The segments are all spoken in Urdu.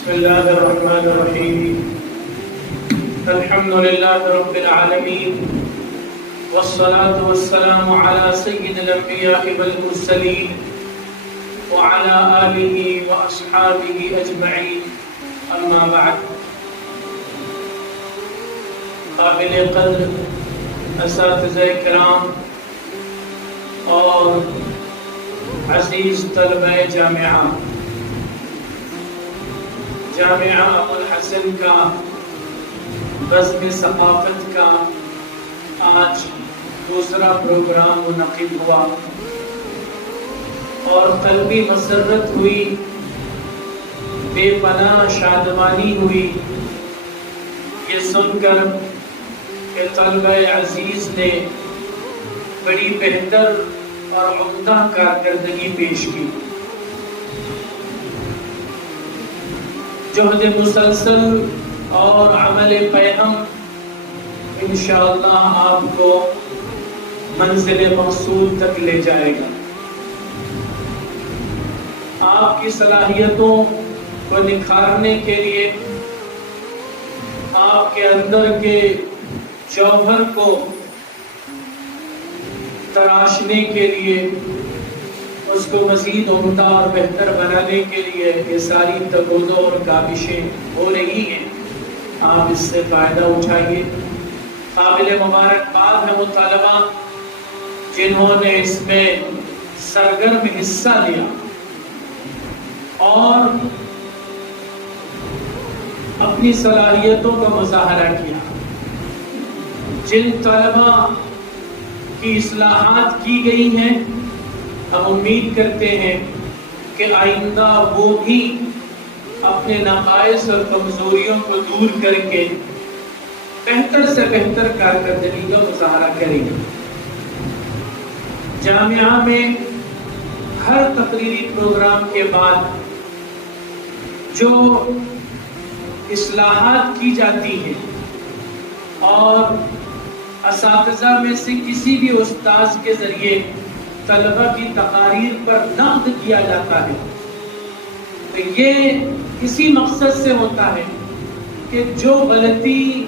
بسم الله الرحمن الرحيم. الحمد لله رب العالمين، والصلاة والسلام على سيد الأنبياء والمرسلين وعلى آله وأصحابه أجمعين. أما بعد، قابل قدر اساتذہ کرام اور عزیز طلبہ جامعہ ابو الحسن کا بزم ثقافت کا آج دوسرا پروگرام منعقد ہوا اور قلبی مسرت ہوئی، بے پناہ شادمانی ہوئی یہ سن کر کہ طلبہ عزیز نے بڑی بہتر اور عمدہ کارکردگی پیش کی. جہد مسلسل اور عمل پیہم انشاءاللہ آپ کو منزل مقصود تک لے جائے گا. آپ کی صلاحیتوں کو نکھارنے کے لیے، آپ کے اندر کے جوہر کو تراشنے کے لیے، اس کو مزید عمدہ اور بہتر بنانے کے لیے یہ ساری تگودوں اور کاوشیں ہو رہی ہیں. آپ اس سے فائدہ اٹھائیے. قابل مبارکباد ہے وہ طلبہ جنہوں نے اس میں سرگرم حصہ لیا اور اپنی صلاحیتوں کا مظاہرہ کیا. جن طلبہ کی اصلاحات کی گئی ہیں، ہم امید کرتے ہیں کہ آئندہ وہ بھی اپنے نقائص اور کمزوریوں کو دور کر کے بہتر سے بہتر کارکردگی کا مظاہرہ کریں گے. جامعہ میں ہر تقریری پروگرام کے بعد جو اصلاحات کی جاتی ہیں اور اساتذہ میں سے کسی بھی استاذ کے ذریعے طلبہ کی تقاریر پر نقد کیا جاتا ہے، تو یہ اسی مقصد سے ہوتا ہے کہ جو غلطی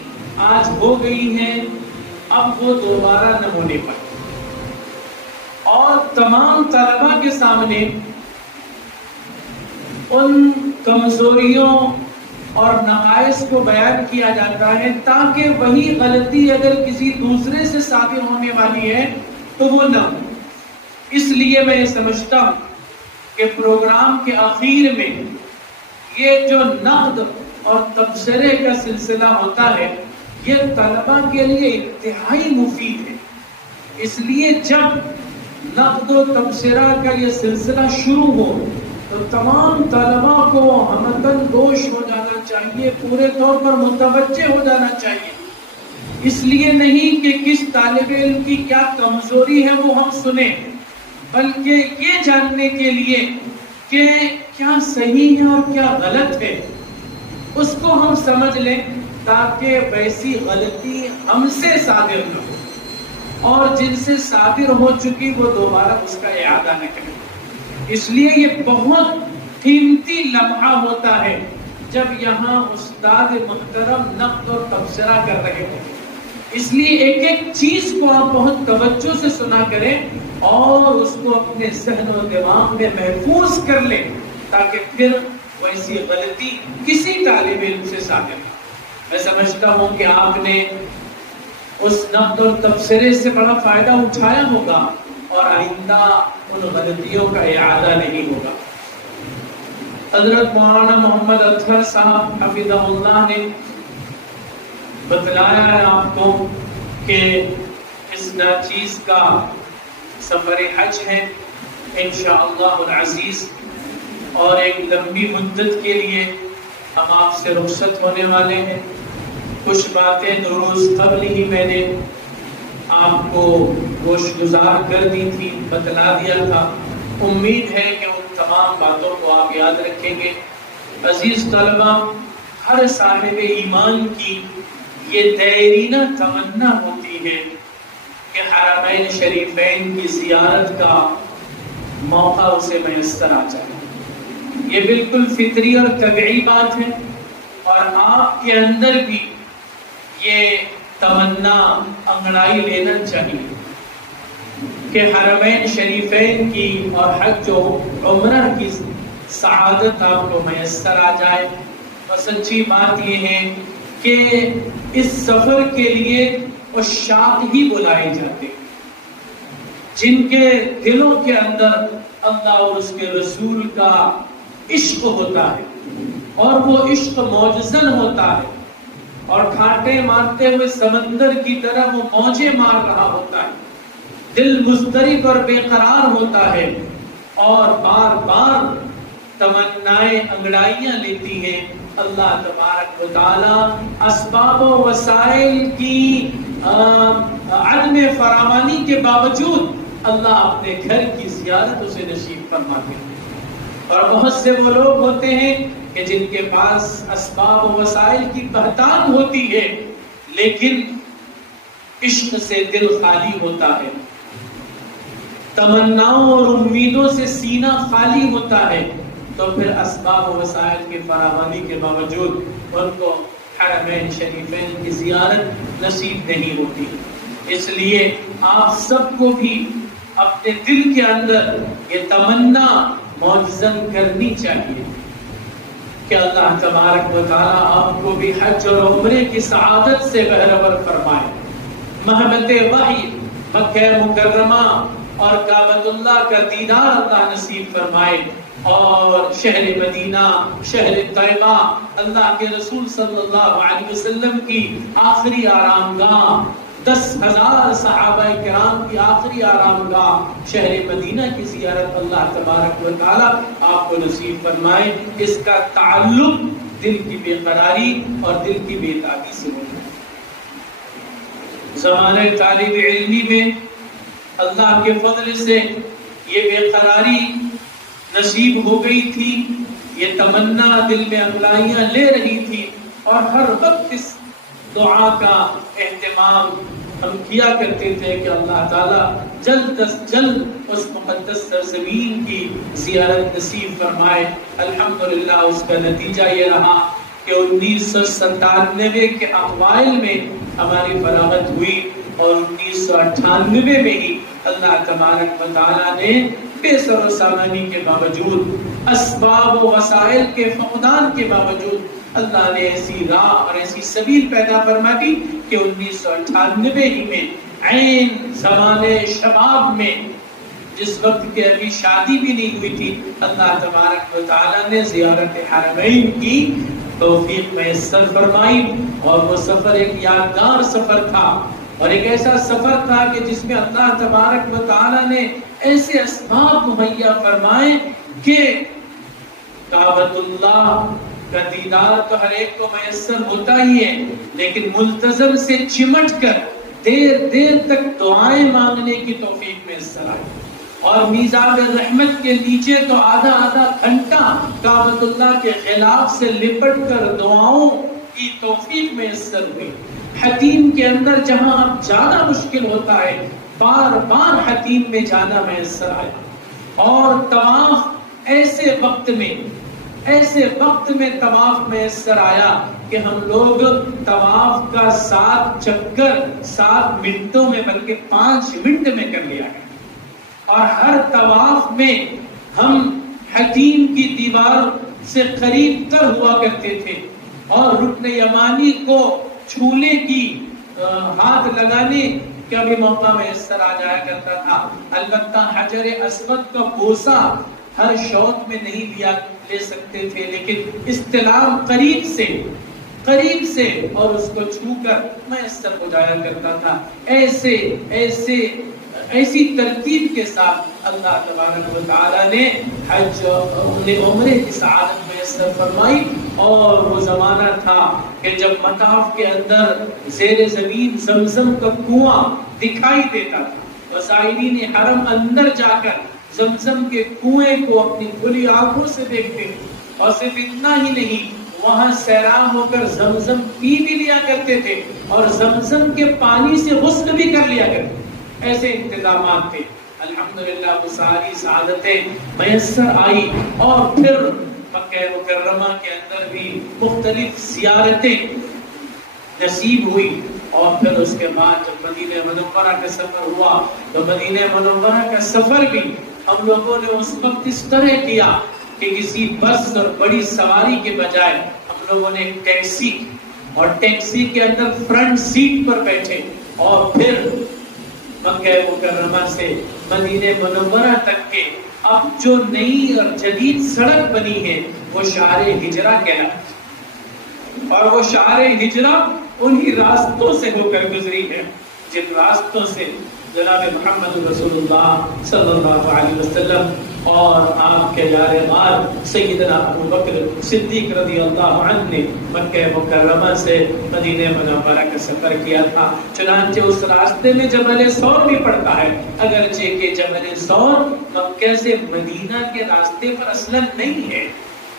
آج ہو گئی ہے اب وہ دوبارہ نہ ہونے پائے، اور تمام طلبہ کے سامنے ان کمزوریوں اور نقائص کو بیان کیا جاتا ہے تاکہ وہی غلطی اگر کسی دوسرے سے صادر ہونے والی ہے تو وہ نہ ہو. اس لیے میں یہ سمجھتا ہوں کہ پروگرام کے آخر میں یہ جو نقد اور تبصرے کا سلسلہ ہوتا ہے یہ طلبہ کے لیے انتہائی مفید ہے. اس لیے جب نقد و تبصرہ کا یہ سلسلہ شروع ہو تو تمام طلبہ کو ہمدن گوش ہو جانا چاہیے، پورے طور پر متوجہ ہو جانا چاہیے. اس لیے نہیں کہ کس طالب علم کی کیا کمزوری ہے وہ ہم سنیں، بلکہ یہ جاننے کے لیے کہ کیا صحیح ہے اور کیا غلط ہے اس کو ہم سمجھ لیں تاکہ ویسی غلطی ہم سے صادر نہ ہو، اور جن سے صادر ہو چکی وہ دوبارہ اس کا اعادہ نہ کریں. اس لیے یہ بہت قیمتی لمحہ ہوتا ہے جب یہاں استاد محترم نقد اور تبصرہ کر رہے ہیں. اس لیے ایک ایک چیز کو آپ بہت توجہ سے سنا کریں اور اس کو اپنے ذہن و دماغ میں محفوظ کر لیں تاکہ پھر ویسی غلطی کسی طالب علم سے صادر نہ. میں سمجھتا ہوں کہ آپ نے اس نقد اور تبصرے سے بڑا فائدہ اٹھایا ہوگا اور آئندہ ان غلطیوں کا اعادہ نہیں ہوگا. حضرت مولانا محمد اطہر صاحب حفظہ اللہ نے بتلایا ہے آپ کو کہ اس ناچیز کا سفر حج ہے انشاءاللہ العزیز، اور ایک لمبی مدت کے لیے ہم آپ سے رخصت ہونے والے ہیں. کچھ باتیں دروز قبل ہی میں نے آپ کو گوشگزار کر دی تھی، بتلا دیا تھا. امید ہے کہ ان تمام باتوں کو آپ یاد رکھیں گے. عزیز طلبہ، ہر صاحب ایمان کی یہ دیرینہ تمنا ہوتی ہے کہ حرمین شریفین کی زیارت کا موقع اسے میسر آ جائے. یہ بالکل فطری اور طبعی بات ہے، اور آپ کے اندر بھی یہ تمنا انگڑائی لینا چاہیے کہ حرمین شریفین کی اور حج و عمرہ کی سعادت آپ کو میسر آ جائے۔ اور سچی بات یہ ہے کہ اس سفر کے لیے عشاق ہی بلائے جاتے ہیں، جن کے دلوں کے اندر اللہ اور اس کے رسول کا عشق ہوتا ہے، اور وہ عشق معجزن ہوتا ہے، اور کھاٹے مارتے ہوئے سمندر کی طرح وہ موجیں مار رہا ہوتا ہے، دل مضطرب اور بے قرار ہوتا ہے، اور بار بار تمنائیں انگڑائیاں لیتی ہیں۔ اللہ تبارک و تعالی اسباب و وسائل کی عدم فراوانی کے باوجود اللہ اپنے گھر کی زیارت اسے نصیب فرماتے ہیں۔ اور بہت سے وہ لوگ ہوتے ہیں کہ جن کے پاس اسباب و وسائل کی بہتان ہوتی ہے، لیکن عشق سے دل خالی ہوتا ہے، تمناؤں اور امیدوں سے سینہ خالی ہوتا ہے، تو پھر اسباب و وسائل کی فراوانی کے باوجود ان کو حرمین شریفین کی زیارت نصیب نہیں ہوتی۔ اس لیے آپ سب کو بھی اپنے دل کے اندر یہ تمنا معجزن کرنی چاہیے کہ اللہ تبارک و تعالی آپ کو بھی حج اور عمرے کی سعادت سے بہرور فرمائے، محبت وحی مکہ مکرمہ اور کعبۃ اللہ کا دیدار اللہ نصیب فرمائے، اور شہر مدینہ، شہر طیبہ، اللہ کے رسول صلی اللہ علیہ وسلم کی آخری آرام گاہ، 10,000 صحابہ کرام کی آخری آرام گاہ شہر مدینہ کی زیارت اللہ تبارک و تعالی آپ کو نصیب فرمائے۔ اس کا تعلق دل کی بے قراری اور دل کی بے تابی سے ہوتا ہے۔ زمانہ طالب علمی میں اللہ کے فضل سے یہ بے قراری نصیب ہو گئی تھی، یہ تمنا دل میں انگڑائیاں لے رہی تھی، اور ہر وقت اس دعا کا اہتمام ہم کیا کرتے تھے کہ اللہ تعالیٰ جلد از جلد اس مقدس سرزمین کی زیارت نصیب فرمائے۔ الحمدللہ اس کا نتیجہ یہ رہا کہ 1997 کے اوائل میں ہماری فراغت ہوئی، اور 1998 میں ہی اللہ تبارک و تعالیٰ نے بے سر و سامانی کے باوجود، اسباب و وسائل کے فقدان کے باوجود، اللہ نے ایسی راہ اور ایسی سبیل پیدا فرما دی کہ 1998 ہی میں عین زمانے شباب میں، جس وقت کے ابھی شادی بھی نہیں ہوئی تھی، اللہ تبارک و تعالیٰ نے زیارت حرمین کی توفیق میسر فرمائی، اور وہ سفر ایک یادگار سفر تھا، اور ایک ایسا سفر تھا کہ جس میں اللہ تبارک و تعالیٰ نے ایسے اسباب مہیا فرمائے کہ کعبۃ اللہ کا دیدار تو ہر ایک کو میسر ہوتا ہی ہے، لیکن ملتزم سے چمٹ کر دیر دیر تک دعائیں مانگنے کی توفیق میسر آئی، اور میزاب رحمت کے نیچے تو آدھا آدھا گھنٹہ کعبۃ اللہ کے خلاف سے لپٹ کر دعاؤں کی توفیق میسر ہوئی۔ حتیم کے اندر جہاں اب جانا مشکل ہوتا ہے، بار بار حتیم میں جانا میسر آیا، اور طواف ایسے وقت میں طواف میسر آیا کہ ہم لوگ طواف کا 7 چکر 7 منٹوں میں بلکہ 5 منٹ میں کر لیا ہے، اور ہر طواف میں ہم حتیم کی دیوار سے قریب تر ہوا کرتے تھے، اور رکن یمانی کو چھونے کی ہاتھ لگانے کا بھی موقع میسر آ جایا کرتا تھا۔ البتہ حجر اسود کا بوسہ ہر شوط میں نہیں لے سکتے تھے، لیکن استلام قریب سے اور اس کو چھو کر میسر ہو جایا کرتا تھا۔ ایسی ترتیب کے ساتھ اللہ تبارک و تعالیٰ نے حج اور عمرے کی سعادت میسر فرمائی، اور وہ زمانہ تھا کہ جب مطاف کے اندر زیر زمین زمزم کا کنواں دکھائی دیتا تھا، وزائرین حرم اندر جا کر زمزم کے کنویں کو اپنی کھلی آنکھوں سے دیکھتے، اور صرف اتنا ہی نہیں، وہاں سیراب ہو کر زمزم پی بھی لیا کرتے تھے، اور زمزم کے پانی سے غسل بھی کر لیا کرتے۔ ایسے انتظامات تھے۔ الحمدللہ وہ ساری سعادتیں میسر آئی، اور پھر مکہ مکرمہ کے اندر بھی مختلف زیارتیں نصیب ہوئی، اور پھر اس کے بعد جب مدینہ منورہ کا سفر ہوا تو مدینہ منورہ کا سفر بھی ہم لوگوں نے اس وقت اس طرح کیا کہ کسی بس اور بڑی سواری کے بجائے ہم لوگوں نے ایک ٹیکسی، اور ٹیکسی کے اندر فرنٹ سیٹ پر بیٹھے، اور پھر مکہ مکرمہ سے مدینہ منورہ تک کے اب جو نئی اور جدید سڑک بنی ہے وہ شہر ہجرہ کہلاتی، اور وہ شہر ہجرہ انہی راستوں سے ہو کر گزری ہے جن راستوں سے جناب محمد رسول اللہ صلی اللہ علیہ وسلم اور آپ کے یار مار سیدنا ابو بکر صدیق رضی اللہ عنہ نے مکہ مکرمہ سے مدینہ منورہ کا سفر کیا تھا۔ چنانچہ اس راستے میں جبل ثور بھی پڑتا ہے، اگرچہ کہ جبل ثور مکہ سے مدینہ کے راستے پر اصلاً نہیں ہے،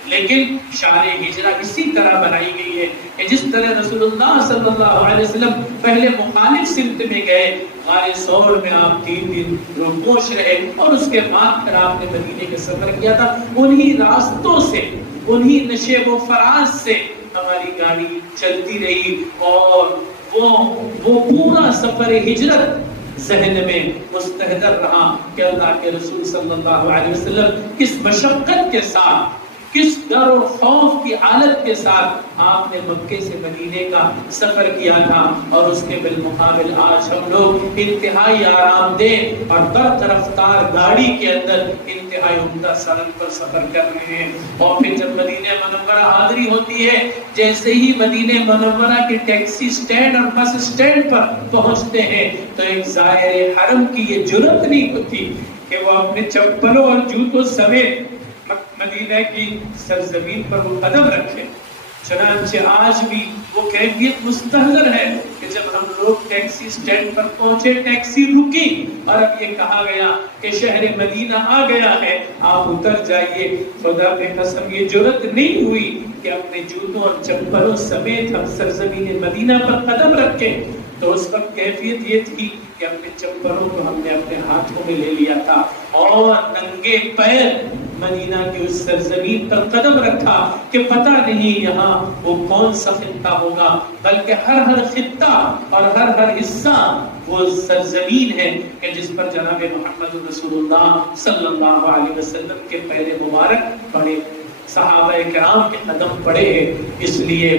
لیکن شہر ہجرہ اسی طرح بنائی گئی ہے کہ جس طرح رسول اللہ صلی اللہ علیہ وسلم پہلے مخالف سمت میں گئے، غار ثور میں آپ 3 دن روپوش رہے، اور اس کے بعد پھر آپ نے مدینے کا سفر کیا تھا، انہی راستوں سے، انہی نشیب و فراز سے ہماری گاڑی چلتی رہی، اور وہ پورا سفر ہجرت ذہن میں مستحضر رہا کہ اللہ کے رسول صلی اللہ علیہ وسلم کس مشقت کے ساتھ، کس ڈر و خوف کی حالت کے ساتھ آپ نے مکے سے مدینے کا سفر کیا تھا، اور اس کے بالمقابل آج ہم لوگ انتہائی آرام دہ اور برق رفتار گاڑی کے اندر انتہائی عمدہ سڑک پر سفر کر رہے ہیں۔ اور پھر جب مدینہ منورہ حاضری ہوتی ہے، جیسے ہی مدینہ منورہ کے ٹیکسی سٹینڈ اور بس سٹینڈ پر پہنچتے ہیں تو ایک زائر حرم کی یہ جرأت نہیں ہوتی کہ وہ اپنے چپلوں اور جوتوں سمیت مدینہ کی سرزمین پر وہ قدم رکھے۔ چنانچہ آج بھی وہ کیفیت مستحضر ہے کہ جب ہم لوگ ٹیکسی سٹینڈ پر پہنچے، ٹیکسی رکی اور اب یہ کہا گیا کہ شہر مدینہ آ گیا ہے، آپ اتر جائیے، خدا کی قسم یہ جرأت نہیں ہوئی کہ اپنے جوتوں اور چپلوں سمیت ہم سرزمین مدینہ پر قدم رکھیں۔ تو اس وقت کیفیت یہ تھی کہ اپنے چپلوں کو ہم نے اپنے ہاتھوں میں لے لیا تھا اور ننگے پیر مدینہ کی اس سرزمین پر قدم رکھا کہ پتہ نہیں یہاں وہ کون سا خطہ ہوگا، بلکہ ہر خطہ اور ہر حصہ وہ سرزمین ہے کہ جس پر جناب محمد رسول اللہ صلی اللہ علیہ وسلم کے پیر مبارک پڑے، صحابہ کرام کے قدم پڑے ہیں۔ اس لیے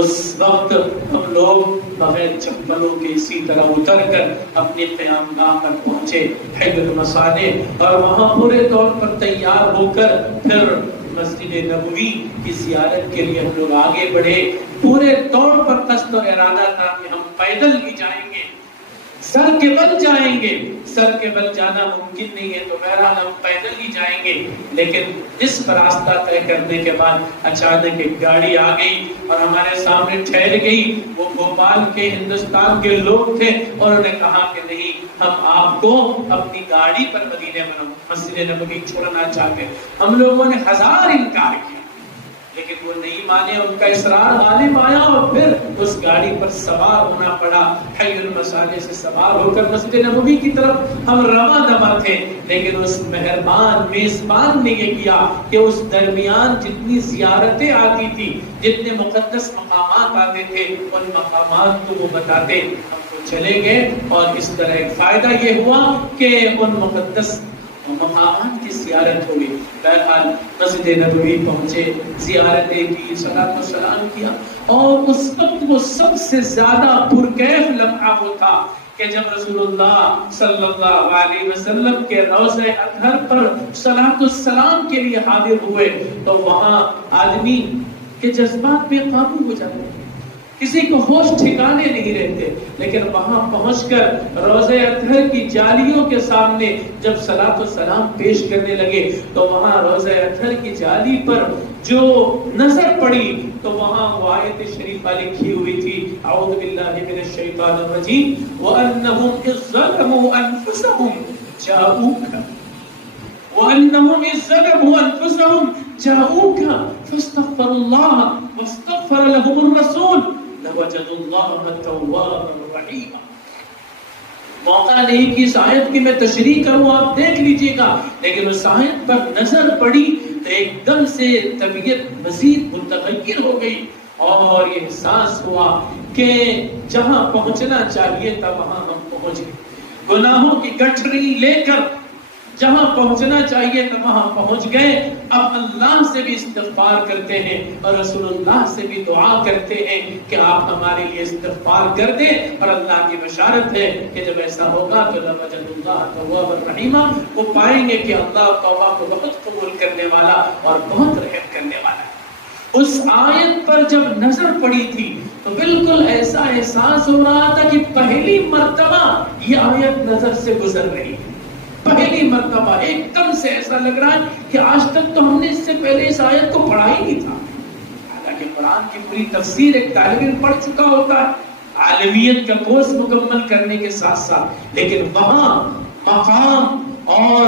اس وقت ہم لوگ بغیر چپلوں کے اسی طرح اتر کر اپنے قیام گاہ پر پہنچے حجر مسالے، اور وہاں پورے طور پر تیار ہو کر پھر مسجد نبوی کی زیارت کے لیے ہم لوگ آگے بڑھے۔ پورے طور پر قصد اور ارادہ تھا کہ ہم پیدل بھی جائیں گے، سر کے بل جائیں گے، سر کے بل جانا ممکن نہیں ہے تو بہرحال ہم پیدل ہی جائیں گے، لیکن اس پر راستہ طے کرنے کے بعد اچانک ایک گاڑی آ گئی اور ہمارے سامنے ٹھہر گئی۔ وہ بھوپال کے ہندوستان کے لوگ تھے اور انہوں نے کہا کہ نہیں، ہم آپ کو اپنی گاڑی پر مدینہ مسجد نبوی چھوڑنا چاہتے ہیں۔ ہم لوگوں نے ہزار انکار کیا لیکن وہ نہیں مانے، ان کا اصرار غالب آیا اور پھر اس گاڑی پر سوار ہونا پڑا۔ حی المسالے سے سوار ہو کر مسجد نبوی کی طرف ہم رواں دواں تھے، لیکن اس مہربان میزبان نے یہ کیا کہ اس درمیان جتنی زیارتیں آتی تھی، جتنے مقدس مقامات آتے تھے، ان مقامات کو وہ بتاتے، ہم تو چلے گئے، اور اس طرح ایک فائدہ یہ ہوا کہ ان مقدس مقامات کی زیارت ہوئی۔ بہرحال مسجد نبوی پہنچے، زیارتیں کی، صلاۃ و سلام کیا، اور اس وقت وہ سب سے زیادہ پرکیف لمحہ وہ تھا کہ جب رسول اللہ صلی اللہ علیہ وسلم کے روضہ اطہر پر صلاۃ و سلام کے لیے حاضر ہوئے تو وہاں آدمی کے جذبات بے قابو ہو جاتے ہیں، کسی کو ہوش ٹھکانے نہیں رہتے، لیکن وہاں پہنچ کر روضہ اطہر کی جالیوں کے سامنے جب صلاۃ و سلام پیش کرنے لگے تو وہاں روضہ اطہر کی جالی پر جو نظر پڑی تو وہاں وہ آیت شریفہ لکھی ہوئی تھی، اعوذ باللہ من الشیطان الرجیم وَأَنَّهُمْ إِذْ ظَلَمُوا أَنفُسَهُمْ جَاءُوكَ وَأَنَّهُمْ إِذْ ظَلَمُوا أَنفُسَهُمْ جَاءُوكَ فَاسْتَغْفَرُوا اللَّهَ وَاسْتَغْفَرَ لَهُمُ الرَّسُولُ لَوَجَدُوا اللَّهَ تَوَّابًا رَحِيمًا۔ موقع نہیں کہ اس آیت کی میں تشریح کروں، آپ دیکھ لیجئے گا، لیکن اس آیت پر نظر پڑی تو ایک دم سے طبیعت مزید متغیر ہو گئی اور یہ احساس ہوا کہ جہاں پہنچنا چاہیے تھا وہاں ہم پہنچ گئے، گناہوں کی گٹھری لے کر جہاں پہنچنا چاہیے تھا وہاں پہنچ گئے۔ اب اللہ سے بھی استغفار کرتے ہیں اور رسول اللہ سے بھی دعا کرتے ہیں کہ آپ ہمارے لیے استغفار کر دیں، اور اللہ کی بشارت ہے کہ جب ایسا ہوگا تو لَوَجَدُ اللَّهَ تَوَّابًا رَحِيمًا، وہ پائیں گے کہ اللہ توبہ کو بہت قبول کرنے والا اور بہت رحم کرنے والا ہے۔ اس آیت پر جب نظر پڑی تھی تو بالکل ایسا احساس ہو رہا تھا کہ پہلی مرتبہ یہ آیت نظر سے گزر رہی ہے، پہلی مرتبہ ایک دم سے ایسا لگ رہا ہے کہ آج تک تو ہم نے اس سے پہلے اس آیت کو پڑھا ہی نہیں تھا۔ حالانکہ قرآن کی پوری تفسیر ایک طالب علم پڑھ چکا ہوتا ہے عالمیت کا کورس مکمل کرنے کے ساتھ ساتھ، لیکن وہاں مقام اور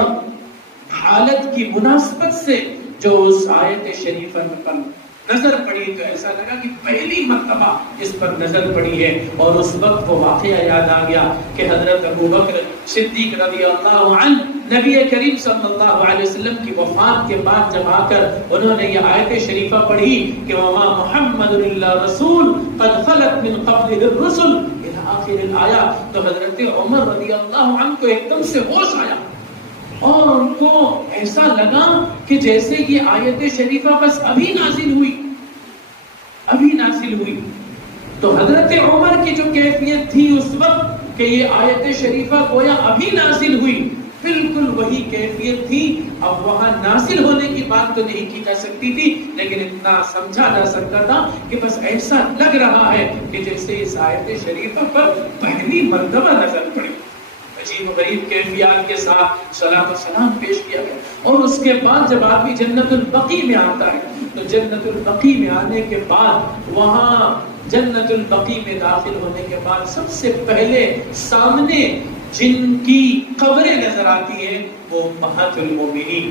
حالت کی مناسبت سے جو اس آیت شریفہ پر نظر پڑی تو ایسا لگا کہ پہلی مرتبہ اس پر نظر پڑی ہے، اور اس وقت وہ واقعہ یاد آ گیا کہ حضرت ابوبکر صدیق رضی اللہ عنہ نبی کریم صلی اللہ علیہ وسلم کی وفات کے بعد جب آ کر انہوں نے یہ آیت شریفہ پڑھی کہ وما محمد الا رسول قد خلت من قبلہ الرسل الى آخر الآیہ، تو حضرت عمر رضی اللہ عنہ کو ایک دم سے ہوش آیا اور ان کو ایسا لگا کہ جیسے یہ آیت شریفہ بس ابھی نازل ہوئی۔ تو حضرت عمر کی جو کیفیت تھی اس وقت کہ یہ آیت شریفہ گویا ابھی نازل ہوئی، بالکل وہی کیفیت تھی۔ اب وہاں نازل ہونے کی بات تو نہیں کی جا سکتی تھی، لیکن اتنا سمجھا جا سکتا تھا کہ بس ایسا لگ رہا ہے کہ جیسے اس آیت شریفہ پر پہلی مرتبہ نظر پڑی۔ عجیب و غریب کیفیات کے ساتھ صلاۃ و سلام پیش کیا گیا، اور اس کے بعد جب آدمی جنت البقیع میں آتا ہے تو جنت البقیع میں آنے کے بعد وہاں جنت البقیع میں داخل ہونے کے بعد سب سے پہلے سامنے جن کی قبریں نظر آتی ہیں وہ امہات المومنین،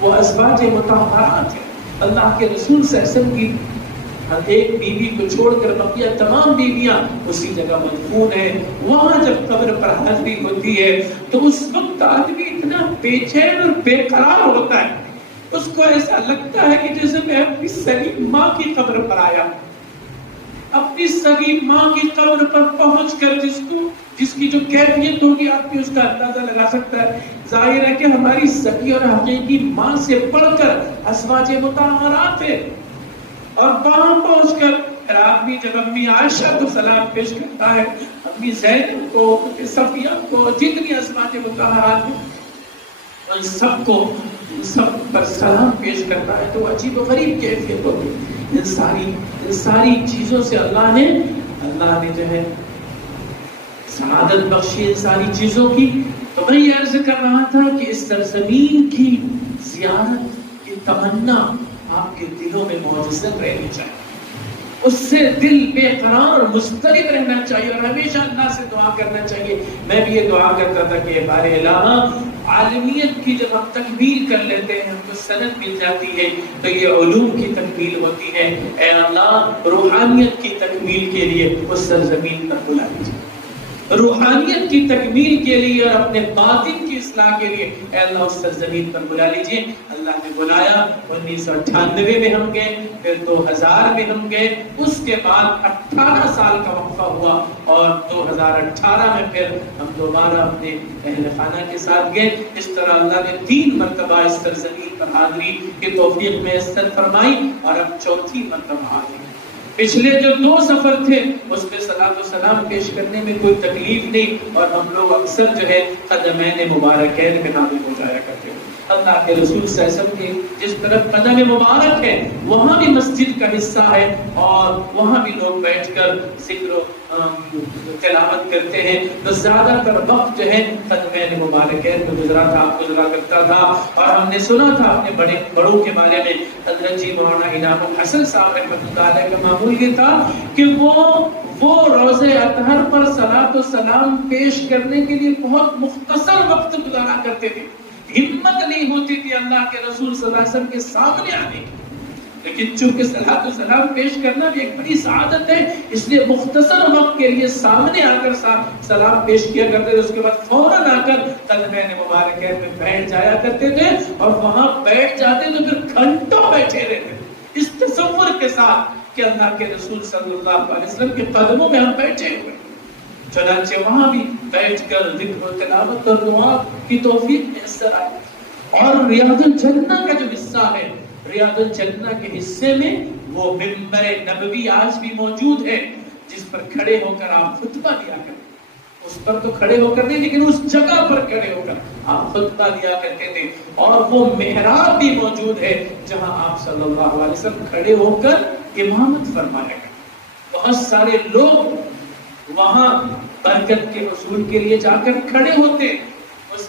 وہ ازواج مطہرات ہیں۔ اللہ کے رسول صلی اللہ علیہ وسلم کی ایک بیوی کو چھوڑ کر بقیہ تمام بیویاں اسی جگہ مدفون ہیں۔ وہاں جب قبر پر حاضری ہوتی ہے تو اس وقت آدمی اتنا بے چین اور بے قرار ہوتا ہے، اس کو ایسا لگتا ہے کہ جیسے میں اپنی سگی ماں کی قبر پر آیا، اپنی سگی ماں کی قبر پر پہنچ کر جس کی جو کیفیت ہوگی آدمی اس کا اندازہ لگا سکتا ہے۔ ظاہر ہے کہ ہماری سگی اور حقیقی ماں سے بڑھ کر ازواج مطہرات ہے، اور وہاں پہنچ کر پھر آدمی جب امی عائشہ کو سلام پیش کرتا ہے، امی زینب کو، صفیہ کو، جتنی ازواج مطہرات ہیں ان سب پر سلام پیش کرتا ہے تو عجیب و غریب کیفیت ہوتی ہے۔ ان ساری چیزوں سے اللہ نے جو ہے سعادت بخشی ان ساری چیزوں کی۔ تو میں یہ عرض کر رہا تھا کہ اس سرزمین کی زیارت کی تمنا آپ کے دلوں میں موجود رہنی چاہیے، اس سے دل بے قرار اور مضطرب رہنا چاہیے، اور ہمیشہ اللہ سے دعا کرنا چاہیے۔ میں بھی یہ دعا کرتا تھا کہ بار الہ عالمیت کی جب ہم تکمیل کر لیتے ہیں، ہم کو سند مل جاتی ہے تو یہ علوم کی تکمیل ہوتی ہے۔ اے اللہ روحانیت کی تکمیل کے لیے اس سرزمین پر بلا لیجیے، روحانیت کی تکمیل کے لیے اور اپنے باطن کی اصلاح کے لیے اے اللہ اس سرزمین پر بلا لیجیے۔ اللہ نے بلایا، 1998 میں ہم گئے، پھر 2000 میں ہم گئے، اس کے بعد 18 سال کا وقفہ ہوا، اور 2018 میں پھر ہم دوبارہ اپنے اہل خانہ کے ساتھ گئے۔ اس طرح اللہ نے 3 مرتبہ اس سرزمین پر حاضری کی توفیق میسر فرمائی، اور اب 4تھی مرتبہ حاضری۔ پچھلے جو 2 سفر تھے اس میں صلاۃ و سلام پیش کرنے میں کوئی تکلیف نہیں، اور ہم لوگ اکثر جو ہے قدمین مبارکین میں حاضر ہو جایا کرتے ہیں۔ اللہ کے رسول صلی اللہ علیہ وسلم کی جس طرف قدم مبارک ہے وہاں بھی مسجد کا حصہ ہے، اور وہاں بھی لوگ بیٹھ کر ذکر و تلاوت کرتے ہیں، تو زیادہ تر وقت جو ہے قدمین مبارکین میں گزرا کرتا تھا۔ اور ہم نے سنا تھا اپنے بڑوں کے بارے میں، حضرت جی مولانا انعام الحسن صاحب رحمۃ اللہ علیہ کا معمول یہ تھا کہ وہ روزہ اطہر پر صلاۃ و سلام پیش کرنے کے لیے بہت مختصر وقت گزارا کرتے تھے، ہمت نہیں ہوتی تھی اللہ کے رسول صلی اللہ علیہ وسلم کے سامنے آنے کی، لیکن چونکہ صلاۃ و سلام پیش کرنا بھی ایک بڑی سعادت ہے، اس لیے مختصر وقت کے لیے سامنے آ کر سلام پیش کیا کرتے تھے، اس کے بعد فوراً آ کر قدمین مبارکین میں بیٹھ جایا کرتے تھے، اور وہاں بیٹھ جاتے تو پھر گھنٹوں بیٹھے رہتے تھے اس تصور کے ساتھ کہ اللہ کے رسول صلی اللہ علیہ وسلم کے قدموں میں ہم بیٹھے ہوئے۔ چنانچہ وہاں بھی بیٹھ کر ذکر و تلاوت اور دعا کی توفیق میسر آئی۔ اور ریاض الجنہ کا جو حصہ ہے، ریاض الجنہ کے حصے میں وہ منبر نبوی آج بھی موجود ہے، جس پر کھڑے ہو کر آپ خطبہ دیا کرتے، اس پر تو کھڑے ہو کر نہیں لیکن اس جگہ پر کھڑے ہو کر آپ خطبہ دیا کرتے تھے، اور وہ محراب بھی موجود ہے جہاں آپ صلی اللہ علیہ وسلم کھڑے ہو کر امامت فرمایا کرتے۔ بہت سارے لوگ وہاں برکت کے حصول کے لیے جا کر کھڑے ہوتے، اس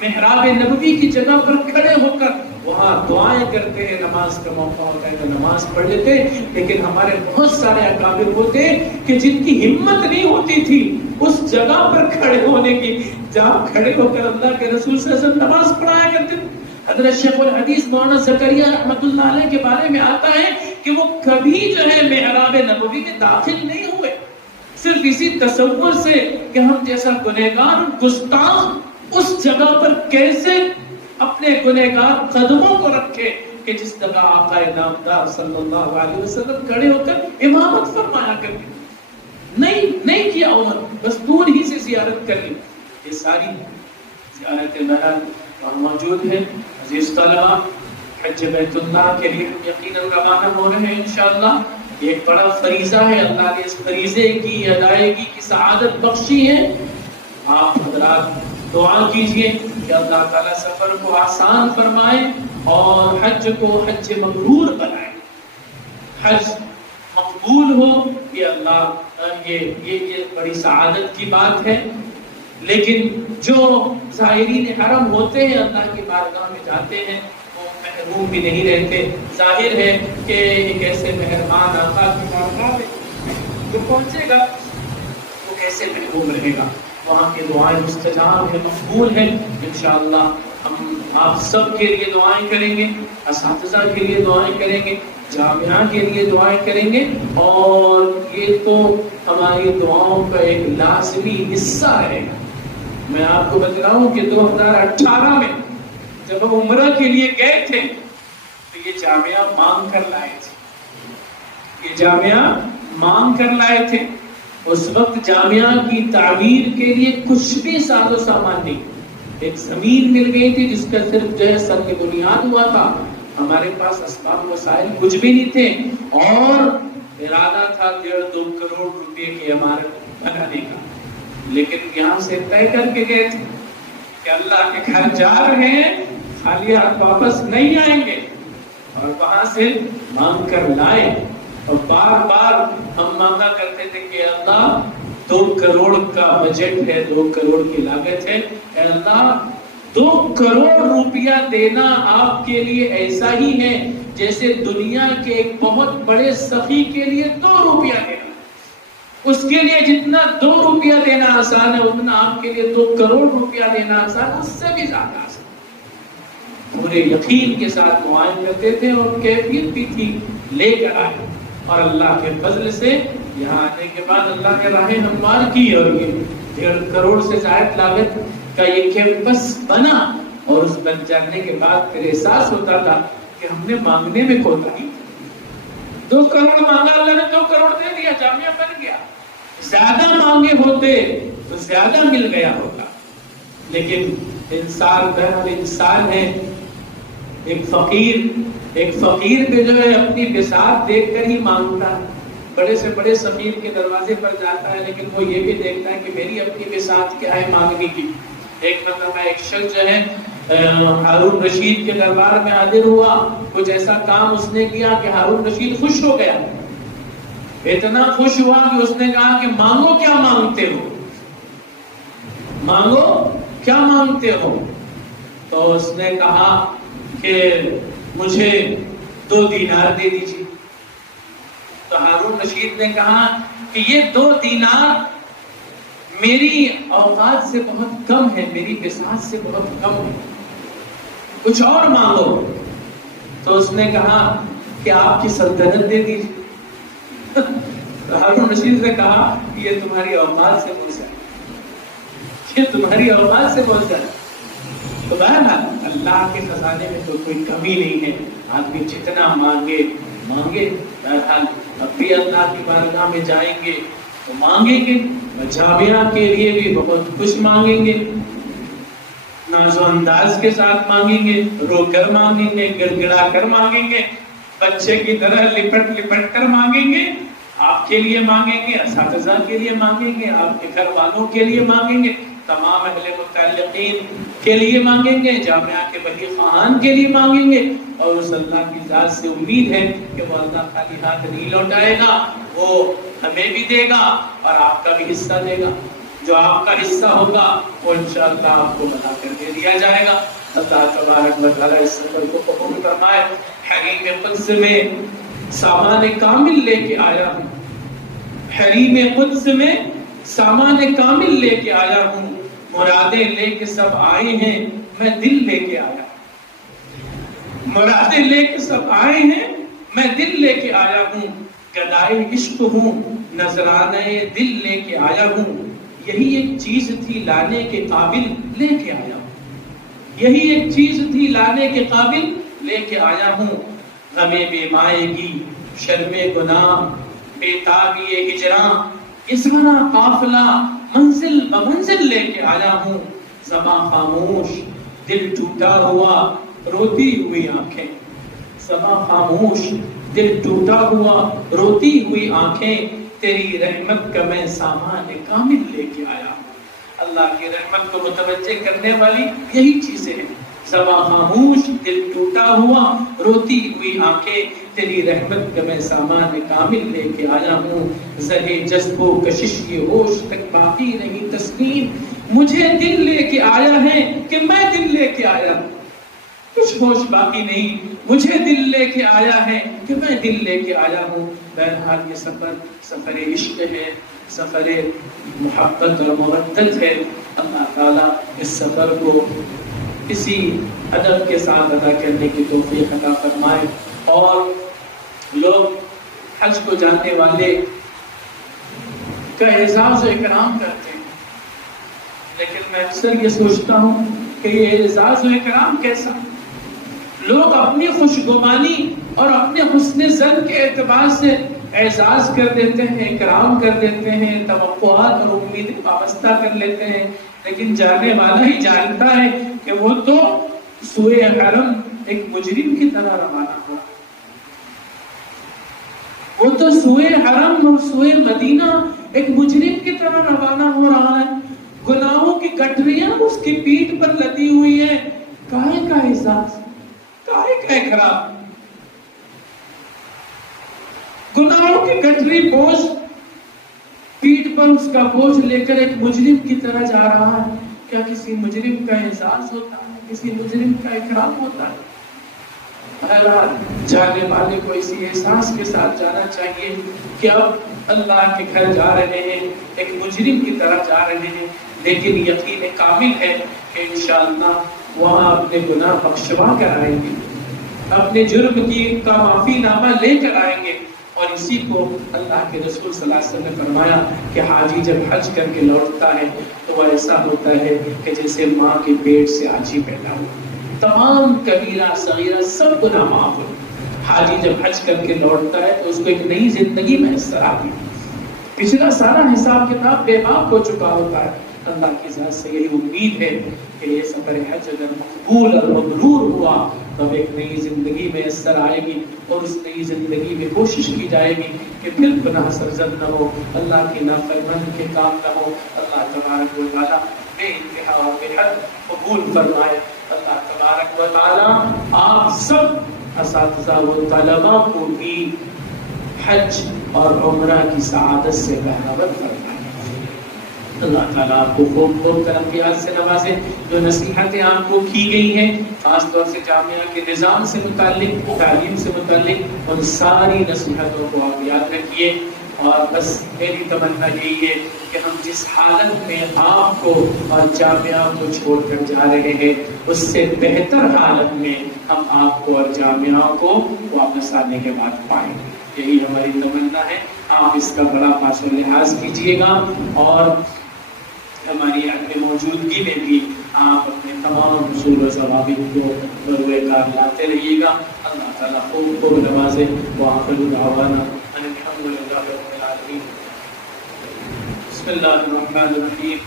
محراب نبوی کی جگہ پر کھڑے ہو کر وہاں دعائیں کرتے ہیں، نماز کا موقع ہوتا ہے تو نماز پڑھ لیتے۔ لیکن ہمارے بہت سارے اکابر ہوتے کہ جن کی ہمت نہیں ہوتی تھی اس جگہ پر کھڑے ہونے کی، جہاں کھڑے ہو کر اللہ کے رسول صلی اللہ علیہ وسلم نماز پڑھایا کرتے تھے۔ حضرت شیخ الحدیث مولانا زکریا رحمۃ اللہ علیہ کے بارے میں آتا ہے کہ وہ کبھی جو ہے محراب نبوی میں داخل نہیں ہوئے، صرف اسی تصور سے کہ ہم جیسا گنہگار گستاخ اس جگہ پر کیسے اپنے گنہگار قدموں کو رکھے کہ جس جگہ آقا نامدار صلی اللہ علیہ وسلم کھڑے ہو کر امامت فرمایا کرتے۔ نہیں کیا عمر، بس دور ہی سے زیارت کر لی۔ یہ ساری زیارتیں بہرحال موجود ہے۔ عزیز طلبہ، حج بیت اللہ کے لیے یقیناً روانہ ہو رہے ہیں انشاءاللہ۔ ایک بڑا فریضہ ہے، اللہ نے اس فریضے کی ادائیگی کی سعادت بخشی ہے۔ آپ حضرات دعا کیجئے کہ اللہ تعالیٰ سفر کو آسان فرمائے اور حج کو حج مبرور بنائے، حج مقبول ہو۔ یہ اللہ یہ بڑی سعادت کی بات ہے۔ لیکن جو زائرین حرم ہوتے ہیں، اللہ کی بارگاہ میں جاتے ہیں، وہ محروم بھی نہیں رہتے۔ ظاہر ہے کہ ایک ایسے مہربان آقا کی بارگاہ میں جو پہنچے گا وہ کیسے محروم رہے گا۔ وہاں کی دعائیں مستجاب ہیں، مقبول ہیں۔ انشاءاللہ ہم آپ سب کے لیے دعائیں کریں گے، اساتذہ کے لیے دعائیں کریں گے، جامعہ کے لیے دعائیں کریں گے، اور یہ تو ہماری دعاؤں کا ایک لازمی حصہ رہے گا۔ میں آپ کو بتا رہا ہوں کہ 2018 میں جب ہم عمرہ کے لیے گئے تھے تو یہ جامعہ مانگ کر لائے تھے، یہ جامعہ مانگ کر لائے تھے۔ اس وقت جامعہ کی تعمیر کے لیے کچھ بھی ساز و سامان نہیں، ایک زمین مل گئی تھی جس کا صرف جو ہے سر کی بنیاد ہوا تھا، ہمارے پاس اسباب وسائل کچھ بھی نہیں تھے، اور ارادہ تھا 1.5-2 کروڑ روپے کی عمارت بنانے کا۔ لیکن یہاں سے طے کر کے گئے تھے کہ اللہ کے گھر جا رہے ہیں، خالی ہاتھ واپس نہیں آئیں گے، اور وہاں سے مانگ کر لائے۔ اور بار بار ہم مانگا کرتے تھے کہ اللہ 2 کروڑ کا بجٹ ہے، 2 کروڑ کی لاگت ہے، اے اللہ 2 کروڑ روپیہ دینا آپ کے لیے ایسا ہی ہے جیسے دنیا کے ایک بہت بڑے سخی کے لیے 2 روپیہ دینا۔ اس کے لیے جتنا 2 روپیہ دینا آسان ہے، اتنا آپ کے لیے 2 کروڑ روپیہ دینا آسان، اس سے بھی زیادہ آسان۔ پورے یقین کے ساتھ دعائیں کرتے تھے اور کیفیت بھی تھی، لے کر آئے، اور اللہ کے فضل سے یہاں آنے کے بعد اللہ نے راہ ہموار کی، اور یہ 1.5 کروڑ سے زائد لاگت کا یہ کیمپس بنا۔ اور اس بن جانے کے بعد پھر احساس ہوتا تھا کہ ہم نے مانگنے میں کوتاہی، 2 کروڑ مانگا، اللہ نے 2 کروڑ دے دیا، جامعہ بن گیا۔ زیادہ مانگے ہوتے تو زیادہ مل گیا ہوتا، لیکن انسان بہرحال انسان ہے۔ ایک فقیر بھی جو ہے اپنی بساط دیکھ کر ہی مانگتا ہے، بڑے سے بڑے سفیر کے دروازے پر جاتا ہے، لیکن وہ یہ بھی دیکھتا ہے کہ میری اپنی بساط کیا ہے مانگنے کی۔ ایک مرتبہ ایک شخص جو ہے ہارون رشید کے دربار میں حاضر ہوا، کچھ ایسا کام اس نے کیا کہ ہارون رشید خوش ہو گیا، اتنا خوش ہوا کہ اس نے کہا کہ مانگو کیا مانگتے ہو، مانگو کیا مانگتے ہو؟ تو اس نے کہا کہ مجھے 2 دینار دے دیجیے۔ تو ہارون رشید نے کہا کہ یہ 2 دینار میری اوقات سے بہت کم ہے، میری بساط سے بہت کم ہے، کچھ اور مانگو۔ تو اس نے کہا کہ آپ کی سلطنت دے دیجیے. ہارون رشید نے کہا یہ تمہاری اوقات سے بول جائے, یہ تمہاری اوقات سے بول جائے. تو بہرحال اللہ کے خزانے میں تو کوئی کمی نہیں ہے, آدمی جتنا مانگے مانگے. بہرحال اب بھی اللہ کی بارگاہ میں جائیں گے تو مانگیں گے, جامعہ کے لیے بھی بہت کچھ مانگیں گے, ناز و انداز کے ساتھ مانگیں گے, رو کر مانگیں گے, گڑ گڑا کر مانگیں گے, بچے کی طرح لپٹ لپٹ کر مانگیں گے. آپ کے لیے مانگیں گے, اساتذہ کے لیے مانگیں گے, آپ کے گھر والوں کے لیے مانگیں گے, تمام اہل متعلقین کے لیے مانگیں گے, جامعہ کے ولی خان کے لیے مانگیں گے. اور اس اللہ کی ذات سے امید ہے کہ وہ اللہ خالی ہاتھ نہیں لوٹائے گا, وہ ہمیں بھی دے گا اور آپ کا بھی حصہ دے گا. جو آپ کا حصہ ہوگا وہ انشاءاللہ آپ کو بنا کر دے دیا جائے گا. اللہ تبارک و تعالیٰ اس سفر کو قبول فرمائے. حریم قدس میں سامان کامل لے کے آیا ہوں, حریم قدس میں سامان کامل لے کے آیا ہوں, مرادیں لے کے سب آئے ہیں, میں دل لے کے آیا. مرادیں لے کے سب آئے ہیں, میں دل لے کے آیا ہوں. گدائے عشق ہوں, نذرانے دل لے کے آیا ہوں. یہی ایک چیز تھی لانے کے قابل, لے کے آیا ہوں. یہی ایک چیز تھی لانے کے قابل, لے کے آیا ہوں. غمِ بے مائگی, شرم گناہ, بے تابی ہجراں, اس بنا قافلہ منزل بمنزل لے کے آیا ہوں. زباں خاموش, دل ٹوٹا ہوا, روتی ہوئی آنکھیں. زباں خاموش, دل ٹوٹا ہوا, روتی ہوئی آنکھیں. تیری رحمت کا میں سامان کامل لے کے آیا ہوں. اللہ کی رحمت کو متوجہ کرنے والی یہی چیزیں ہیں. زباں خاموش, دل ٹوٹا ہوا, روتی ہوئی آنکھیں. تیری رحمت کا میں سامان کامل لے کے آیا ہوں. زہے جذب و کشش یہ ہوش تک باقی نہیں تسکین. مجھے دل لے کے آیا ہے کہ میں دل لے کے آیا ہوں, کچھ ہوش باقی نہیں. مجھے دل لے کے آیا ہے کہ میں دل لے کے آیا ہوں. بہرحال یہ سفر عشق ہے, سفر محبت اور مودت ہے. اللہ تعالیٰ اس سفر کو اسی ادب کے ساتھ ادا کرنے کی توفیق عطا فرمائے. اور لوگ حج کو جانے والے کا اعزاز و اکرام کرتے ہیں, لیکن میں اکثر یہ سوچتا ہوں کہ یہ اعزاز و اکرام کیسا؟ لوگ اپنی خوشگمانی اور اپنے حسن ظن کے اعتبار سے اعزاز کر دیتے ہیں, اکرام کر دیتے ہیں, توقعات اور امیدیں وابستہ کر لیتے ہیں. لیکن جاننے والا ہی جانتا ہے کہ وہ تو سوئے حرم ایک مجرم کی طرح روانہ ہوا. وہ تو سوئے حرم اور سوئے مدینہ ایک مجرم کی طرح روانہ ہو رہا ہے. گناہوں کی گٹریاں اس کی پیٹھ پر لدی ہوئی ہیں. کاہے کا احساس, کاہے کا اکرام؟ گناہوں کی گٹری بوجھ پیٹھ پر اس کا بوجھ لے کر ایک مجرم کی طرح جا رہا ہے. کیا کسی مجرم کا احساس ہوتا ہے؟ کسی مجرم کا اکرام ہوتا ہے؟ بہرحال جانے والے کو اسی احساس کے ساتھ جانا چاہیے کہ اب اللہ کے گھر جا رہے ہیں, ایک مجرم کی طرح جا رہے ہیں, لیکن یقین کامل ہے کہ انشاءاللہ وہاں اپنے گناہ بخشوا کر آئیں گے, اپنے جرم کا معافی نامہ لے کر آئیں گے. اور اسی کو اللہ کے رسول صلی اللہ علیہ وسلم نے فرمایا کہ حاجی جب حج کر کے لوٹتا ہے تو وہ ایسا ہوتا ہے کہ جیسے ماں کے پیٹ سے آج ہی پیدا ہوا. تمام کبیرہ صغیرہ سب گناہ معاف ہو. حاجی جب حج کر کے لوٹتا ہے تو اس کو ایک نئی زندگی میسر آتی ہے. پچھلا سارا حساب کتاب بے باک ہو چکا ہوتا ہے. اللہ کی ذات سے یہی امید ہے کہ یہ سفر حج اگر مقبول اور مبرور ہوا تو ایک نئی زندگی میسر آئے گی, اور اس نئی زندگی میں کوشش کی جائے گی کہ پھر گناہ سرزد نہ ہو, اللہ کی نافرمانی کے کام نہ ہو. اللہ تبارک و تعالیٰ بے انتہا اور بے حد قبول فرمائے. اللہ تبارک و تعالیٰ آپ سب اساتذہ و طلباء کو بھی حج اور عمرہ کی سعادت سے بہرور فرمائے. اللہ تعالیٰ آپ کو خوب خوب ترقیات سے نوازے. جو نصیحتیں آپ کو کی گئی ہیں خاص طور سے جامعہ کے نظام سے متعلق, تعلیم سے متعلق, ان ساری نصیحتوں کو آپ یاد رکھیے. اور بس میری تمنا یہی ہے کہ ہم جس حالت میں آپ کو اور جامعہ کو چھوڑ کر جا رہے ہیں اس سے بہتر حالت میں ہم آپ کو اور جامعہ کو واپس آنے کے بعد پائیں. یہی ہماری تمنا ہے. آپ اس کا بڑا پاس و لحاظ کیجیے گا اور ہماری اپنی موجودگی میں بھی آپ اپنے تمام اصول و ضوابط کو بروئے کار لاتے رہیے گا. اللہ تعالیٰ خوب خوب نوازے. وآخر دعوانا ان الحمد للہ رب العالمین. بسم اللہ الرحمن الرحیم.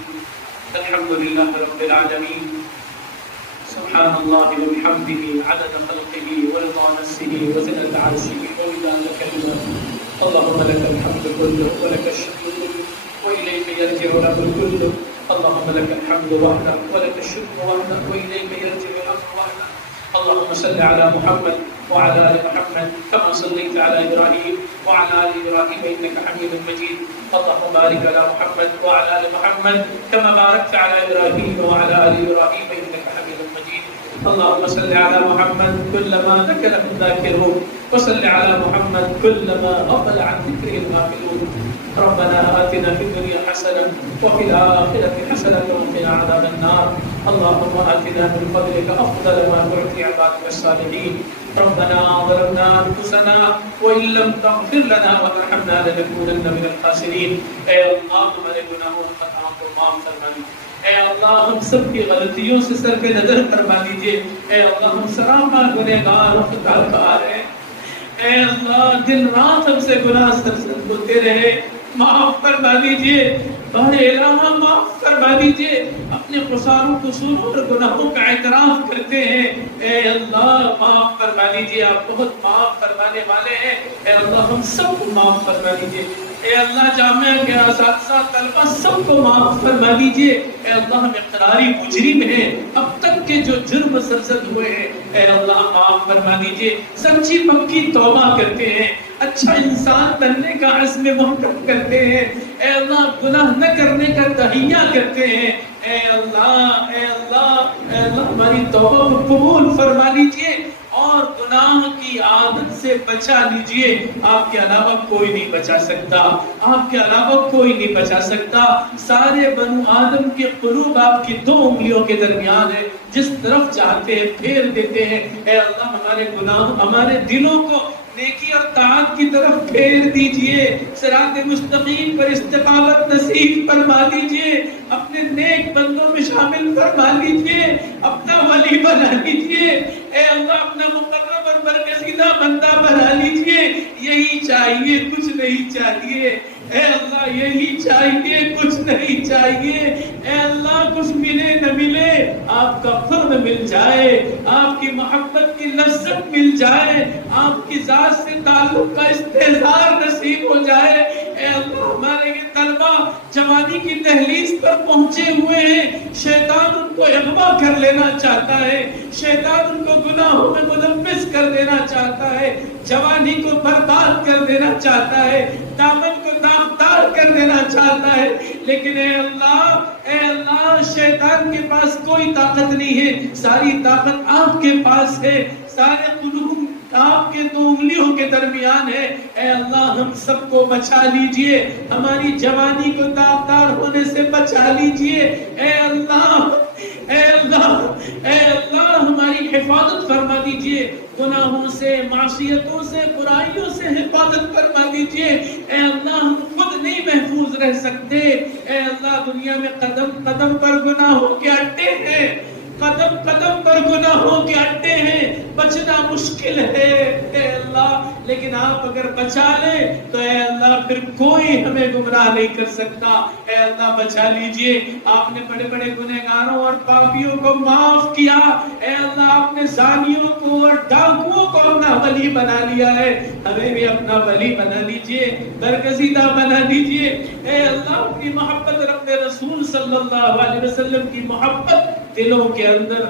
الحمد للہ رب العالمین. سبحان اللہ وبحمدہ عدد خلقہ ورضا نفسہ وزنة عرشہ ومداد کلماتہ. اللهم لك الحمد كله ولك الشكر كله وإليك يرجع الأمر كله. اللهم لك الحمد وحدك ولك الشكر وحدك وإليك يرجع الأمر وحدك. اللهم صل على محمد وعلى آل محمد كما صليت على إبراهيم وعلى آل إبراهيم إنك حميد مجيد. اللهم بارك على محمد وعلى آل محمد كما باركت على إبراهيم وعلى آل إبراهيم إنك حميد مجيد. اللهم صل على محمد كلما ذكره الذاكرون وصل على محمد كلما غفل عن ذكره الغافلون. ربنا آتنا في الدنيا حسنة وفي الآخرة حسنة وقنا عذاب النار. اللهم آتنا من فضلك أفضل ما تعطي عبادك الصالحين. ربنا ظلمنا أنفسنا وإن لم تغفر لنا وترحمنا لنكونن من الخاسرين. اے اللہ ہمارے گناہوں اور خطاؤں کو معاف فرما دیجیے. اے اللہ ہم سب کی غلطیوں سے سر پہ نظر فرما دیجیے. اے اللہ ہم سرامہ گنہگار اور خطاکار ہیں. اے اللہ دن رات ہم سے گناہ سرزد ہوتے رہے. معاف فرما دیجیے. بار الہ معاف فرما دیجیے. اپنے قصور و قصوروں اور گناہوں کا اعتراف کرتے ہیں. اے اللہ معاف فرما دیجیے. آپ بہت معاف فرمانے والے ہیں. اے اللہ ہم سب کو معاف فرما دیجیے. اے اللہ جامعہ کے اساتذہ طلبہ سب کو معاف فرما دیجیے. اے اللہ ہم اقراری مجرم ہیں اب تک کے جو جرم سرزد ہوئے ہیں. اے اللہ معاف فرما دیجیے. سچی پکی توبہ کرتے ہیں. اچھا انسان بننے کا عزم محکم کرتے ہیں. اے اللہ گناہ نہ کرنے کا تہیہ کرتے ہیں. اے اللہ اے اللہ اے اللہ ہماری توبہ کو قبول فرما لیجیے اور گناہ کی عادت سے بچا لیجیے. آپ کے علاوہ کوئی نہیں بچا سکتا. آپ کے علاوہ کوئی نہیں بچا سکتا. سارے بنو آدم کے قلوب آپ کی 2 انگلیوں کے درمیان ہے. جس طرف چاہتے ہیں پھیر دیتے ہیں. اے اللہ ہمارے گناہ ہمارے دلوں کو نیکی اور طاعت کی طرف پھیر دیجئے. صراط مستقیم پر استقامت نصیب فرما دیجئے. اپنے نیک بندوں میں شامل فرما لیجئے. اپنا ولی بنا لیجئے. اے اللہ اپنا مقرب اور برگزیدہ بندہ بنا لیجئے. یہی چاہیے کچھ نہیں چاہیے. اے اللہ یہی چاہیے کچھ نہیں چاہیے. اے اللہ کچھ ملے نہ ملے آپ کا قرب مل جائے. آپ کی محبت کی لذت مل جائے. آپ کی ذات سے تعلق کا استحضار نصیب ہو جائے. اے اللہ ہمارے یہ طلبہ جوانی کی دہلیز پر پہنچے ہوئے ہیں. شیطان ان کو اغوا کر لینا چاہتا ہے. شیطان ان کو گناہوں میں ملوث کر دینا چاہتا ہے. جوانی کو برباد کر دینا چاہتا ہے. دامن کو داغدار کر دینا چاہتا ہے. لیکن اے اللہ شیطان کے پاس کوئی طاقت نہیں ہے. ساری طاقت آپ کے پاس ہے. سارے قلوب آپ کے 2 انگلیوں کے درمیان ہے. اے اللہ ہم سب کو بچا لیجئے. ہماری جوانی کو داغدار ہونے سے بچا لیجئے. اے اللہ اے اللہ اے اللہ ہماری حفاظت فرما دیجئے. گناہوں سے معصیتوں سے برائیوں سے حفاظت فرما دیجئے. اے اللہ ہم خود نہیں محفوظ رہ سکتے. اے اللہ دنیا میں قدم قدم پر گناہوں کے اڈے ہیں. قدم قدم پر گناہوں کے اڈے ہیں. بچنا مشکل ہے اے اللہ. لیکن آپ اگر بچا لیں تو اے اللہ پھر کوئی ہمیں گمراہ نہیں کر سکتا. اے اللہ بچا لیجئے. آپ نے بڑے بڑے گنہگاروں اور پاپیوں کو معاف کیا. اے اللہ آپ نے زانیوں کو اور ڈاکوؤں کو اپنا ولی بنا لیا ہے. ہمیں بھی اپنا ولی بنا لیجئے. برگزیدہ بنا لیجئے. اے اللہ اپنی محبت رب رسول صلی اللہ علیہ وسلم کی محبت دلوں کے اندر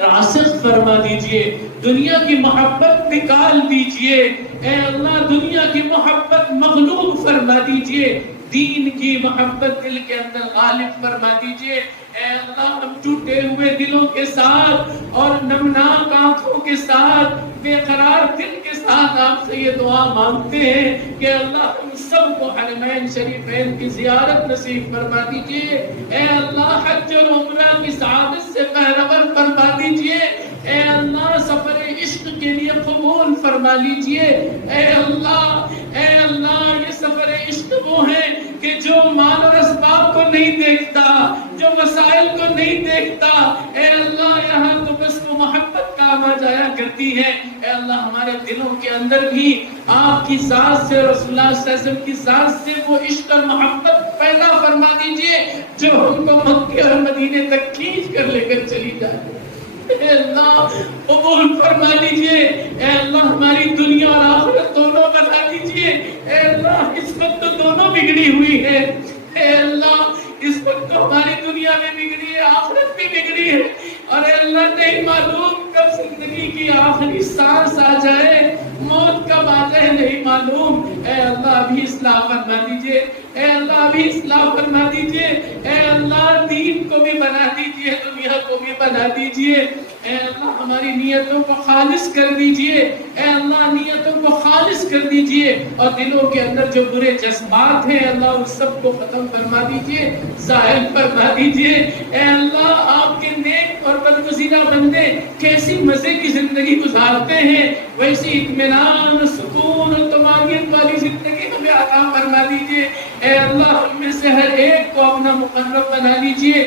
راسخ فرما دیجئے. دنیا کی محبت نکال دیجئے. اے اللہ دنیا کی محبت مغلوب فرما دیجئے. دین کی محبت دل کے اندر غالب فرما دیجئے. اے اللہ ہم ٹوٹے ہوئے دلوں کے ساتھ اور نمناک آنکھوں کے ساتھ بے قرار دل کے ساتھ ساتھ آپ سے یہ دعا مانگتے ہیں کہ اللہ ہم سب کو حرمین شریفین کی زیارت نصیب فرما دیجئے. اے اللہ حج اور عمرہ کی سعادت سے بہرور فرما دیجئے. اے اللہ سفر عشق کے لیے قبول فرما لیجئے. اے اللہ یہ سفر عشق وہ ہے کہ جو مال اور اسباب کو نہیں دیکھتا, جو وسائل کو نہیں دیکھتا. اے اللہ یہاں تو بس وہ محبت کام آ جایا کرتی ہے. اے اللہ ہمارے دلوں کے اندر بھی آپ کی ذات سے, رسول اللہ صلی اللہ علیہ وسلم کی ذات سے وہ عشق اور محبت پیدا فرما دیجئے جو ہم کو مکہ اور مدینے تک کھینچ کر لے کر چلی جائے. اے اللہ قبول فرما لیجئے. اے اللہ ہماری دنیا اور آخرت دونوں بنا دیجئے. اے اللہ اس وقت تو دونوں بگڑی ہوئی ہے. اے اللہ اس وقت تو ہماری دنیا میں بگڑی ہے, آخرت بھی بگڑی ہے. اور اے اللہ نہیں معلوم کب زندگی کی آخری سانس آ جائے, موت کب آ جائے نہیں معلوم. اے اللہ ابھی اصلاح فرما دیجئے. اے اللہ ابھی اصلاح فرما دیجئے. اے اللہ دین کو بھی بنا دیجئے, دنیا کو بھی بنا دیجئے. اے اللہ ہماری نیتوں کو خالص کر دیجئے. اے اللہ نیتوں کو خالص کر دیجئے اور دلوں کے اندر جو برے جذبات ہیں اللہ ان سب کو ختم فرما دیجئے, ظاہر فرما دیجئے. اے اللہ آپ کے نیک اور بدگزیرہ بندے کیسی مزے کی زندگی گزارتے ہیں, ویسی اطمینان, سکون اور طمانینت والی زندگی ہمیں عطا فرما دیجئے. اے اللہ ہم میں سے ہر ایک کو اپنا مقرب بنا لیجئے,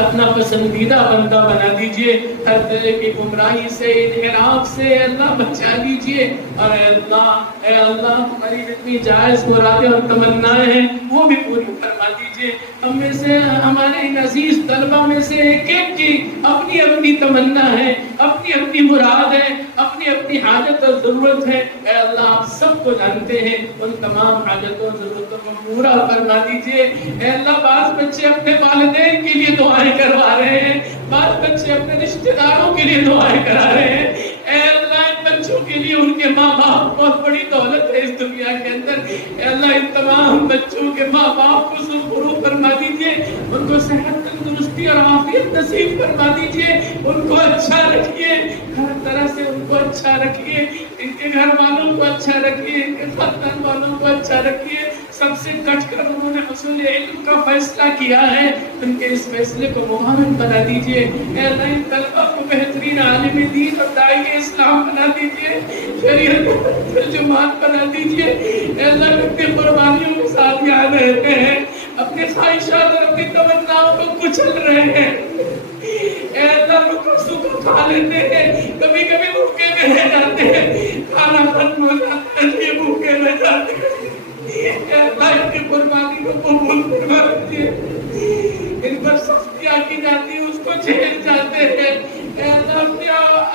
اپنا پسندیدہ بندہ بنا دیجئے. ہر طرح کی گمراہی سے, انحراف سے اللہ بچا لیجئے. اور اے اللہ ہماری جتنی جائز مرادیں اور تمنائیں ہیں وہ بھی پوری فرما دیجئے. ہم میں سے, ہمارے ان عزیز طلبہ میں سے ایک ایک کی اپنی اپنی تمنا ہے, اپنی اپنی مراد ہے, اپنی اپنی حاجت اور ضرورت ہے. اے اللہ آپ سب کو جانتے ہیں, ان تمام حاجتوں اور ضرورتوں کو پورا فرما دیجئے. اے اللہ بعض بچے اپنے والدین کے لیے دعائیں کروا رہے ہیں, بعض بچے اپنے رشتہ داروں کے لیے دعائیں کرا رہے ہیں. اے اللہ ان بچوں کے لیے ان کے ماں باپ بہت بڑی دولت ہے اس دنیا کے اندر. اے اللہ ان تمام بچوں کے ماں باپ کو سرفروغ فرما دیجئے, ان کو صحت, تندرستی اور عافیت نصیب فرما دیجئے. ان کو اچھا رکھیے, ہر طرح سے ان کو اچھا رکھیے, ان کے گھر والوں کو اچھا رکھیے, ان کے خاندان والوں کو اچھا رکھیے. سب سے کٹ کر انہوں نے حصول علم کا فیصلہ کیا ہے, ان کے اس فیصلے کو ممکن بنا دیجئے. اے اللہ ان طلبہ کو بہترین عالم دین اور داعی اسلام بنا دیجئے, شریعت کو ترجمان بنا دیجئے. اے اللہ اپنی قربانیوں کے ساتھ یاد رہتے ہیں, اپنے خواہشات اور اپنی تمناؤں کو کچل رہے ہیں. اے اللہ رکو سکو کھا لیتے ہیں, کبھی کبھی بھوکے رہ جاتے ہیں, کھانا ختم ہو جاتا ہے یہ بھوکے رہ جاتے ہیں. اے اللہ ان کی قربانی کو قبول فرما دیجئے. ان پر سختیاں کی جاتی ہیں اس کو جھیل جاتے ہیں. اے اللہ اپنے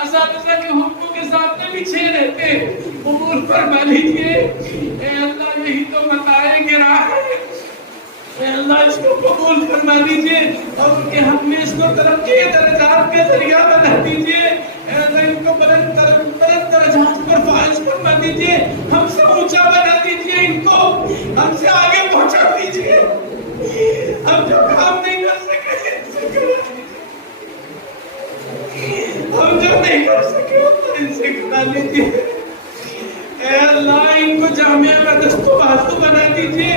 اساتذہ کے حقوق کے سامنے بھی چھے رہتے ہیں, قبول فرما لیجئے. اے اللہ یہی تو متاع گراہ ہے, اے اللہ اس کو قبول فرما دیجئے اور ان کے حق میں اس کو ترقی درجات کے ذریعہ بنا دیجئے. اے اللہ ان کو بلند درجات پر فائز فرما دیجئے, ہم سے اونچا بنا دیجئے, ان کو ہم سے آگے پہنچا دیجئے. ہم جو کام نہیں کر سکے ان سے کرا دیجئے, ہم جو نہیں کر سکے ان سے کرا لیجئے. اے اللہ ان کو جامعہ کا دست و بازو بنا دیجئے,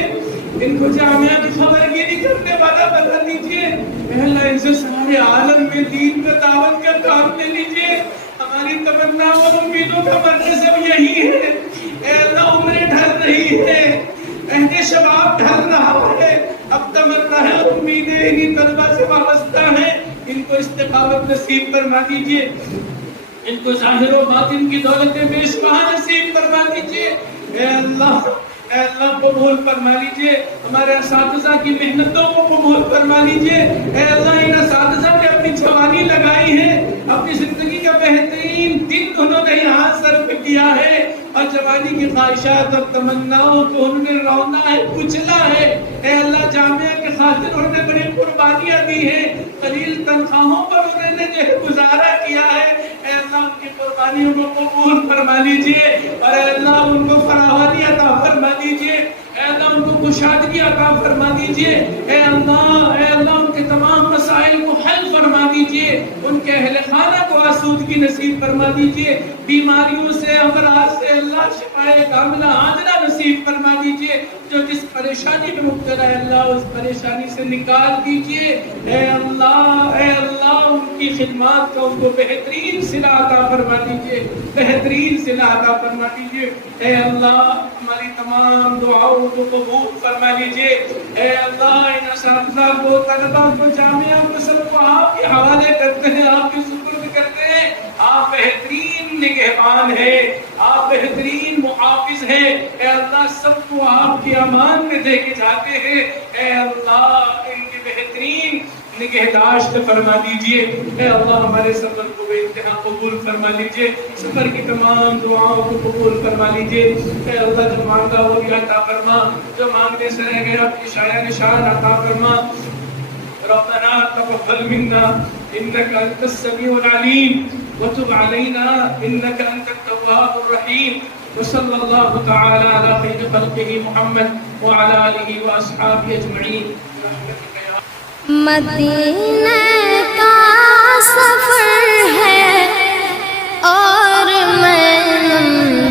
ان کو جامعہ کی خبر گیری کرنے والا بنا دیجئے. اے اللہ ان سے سارے عالم میں دین کا دعوت کا کام لے لیجئے. ہماری تمنا اور امیدوں کا مرکز اب یہی ہے. اے اللہ عمریں ڈھل رہی ہے, عہد شباب ڈھل رہا ہے, اب تمنا ہے امیدیں انہی طلبہ سے وابستہ ہیں, ان کو استقامت نصیب فرما دیجئے. ان کو ظاہر و باطن کی دولتیں بیش بہا نصیب فرما دیجئے. اے اللہ قبول فرما لیجئے. ہمارے اساتذہ کی محنتوں کو قبول فرما لیجئے. اے اللہ ان اساتذہ نے اپنی جوانی لگائی ہے, اپنی زندگی کا بہترین دن انہوں نے یہاں صرف کیا ہے, اور جوانی کی خواہشات اور تمناؤں کو انہوں نے رونا ہے, کچلا ہے. اے اللہ جامعہ کے خاطر انہوں نے بڑی قربانیاں دی ہیں, قلیل تنخواہوں پر انہوں نے جو گزارا کیا ہے. اے اللہ ان کی قربانیوں کو قبول فرما لیجئے, اور اے اللہ ان کو فراوانی عطا فرما دیجئے. اے اللہ ان کو کشادگی عطا فرما دیجئے اے اللہ ان کے تمام مسائل کو حل فرما دیجئے، ان کے اہل خانہ کو آسودگی نصیب فرما دیجئے، بیماریوں سے امراض سے اللہ شفائے کاملہ عاجلہ نصیب فرما دیجئے، جو جس پریشانی میں مبتلا ہے اللہ اس پریشانی سے نکال دیجئے اے اللہ ان کی خدمات کو ان کو بہترین صلہ عطا فرما دیجئے، بہترین صلہ عطا فرما دیجئے اے اللہ ہماری تمام دعاؤں کو قبول فرما لیجئے اے اللہ ان اساتذہ کو طلبہ کو جامعہ کو سب کو آپ کے حوالے کرتے ہیں، آپ کے سپرد کرتے ہیں، آپ بہترین نگہبان ہیں، آپ بہترین محافظ ہیں اے اللہ سب کو آپ کی امان میں دے کے جاتے ہیں اے اللہ ان کی بہترین نگہداشت فرما دیجئے اے اللہ ہمارے سفر کو بے انتہا قبول فرما لیجئے، سفر کی تمام دعاؤں کو قبول فرما لیجئے اے اللہ جو مانگا وہ بھی عطا فرما، جو مانگنے سے رہ گیا اپنی شایع نشان عطا فرما ربنا تقبل منا انك انت السميع العليم وتب علينا انك انت التواب الرحيم وصلى الله تعالى على خير خلقه محمد وعلى اله واصحابه اجمعين. مدینہ کا سفر ہے اور میں نم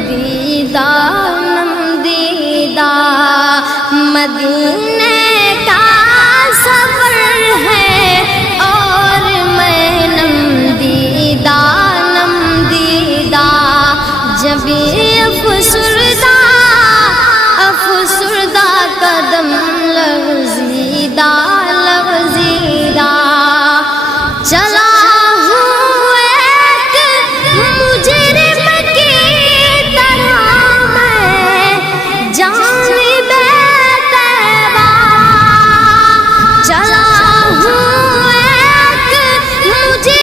دیدہ مدینہ